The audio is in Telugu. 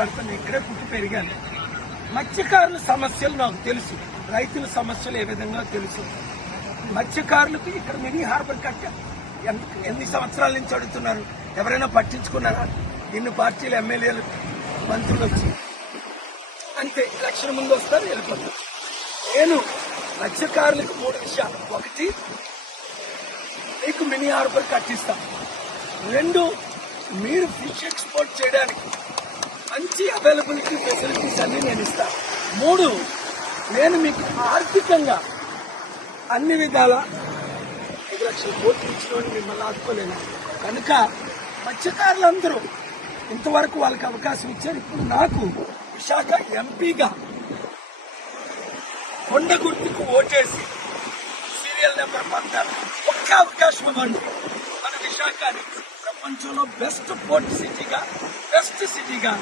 మాట్లాడుతాను. ఇక్కడే పుట్టి పెరిగాను. మత్స్యకారుల సమస్యలు నాకు తెలుసు, రైతుల సమస్యలు ఏ విధంగా తెలుసు. మత్స్యకారులకు ఇక్కడ మినీ హార్బర్ కట్ట ఎన్ని సంవత్సరాల నుంచి అడుగుతున్నారు, ఎవరైనా పట్టించుకున్నారా? ఇన్ని పార్టీలు ఎమ్మెల్యేలు మంత్రులు వచ్చి అంతే ఎలక్షన్ ముందు వస్తారు, వెళ్ళిపోతారు. నేను మత్స్యకారులకు 3 విషయాలు: 1, మీకు మినీ హార్బర్ కట్టిస్తాం. 2, మీరు ఫిష్ ఎక్స్పోర్ట్ చేయడానికి మంచి అవైలబిలిటీ ఫెసిలిటీస్ అన్ని నేను ఇస్తాను. 3, నేను మీకు ఆర్థికంగా అన్ని విధాల 5 లక్షల కోట్లు ఇచ్చిన మిమ్మల్ని ఆదుకోలేను. కనుక మత్స్యకారులందరూ ఇంతవరకు వాళ్ళకి అవకాశం ఇచ్చారు. ఇప్పుడు నాకు విశాఖ ఎంపీగా కొండ గుర్తుకు ఓటేసి సీరియల్ నెంబర్ 16 ఒక్క అవకాశం ఇవ్వండి. మన విశాఖని ప్రపంచంలో బెస్ట్ పోర్ట్ సిటీగా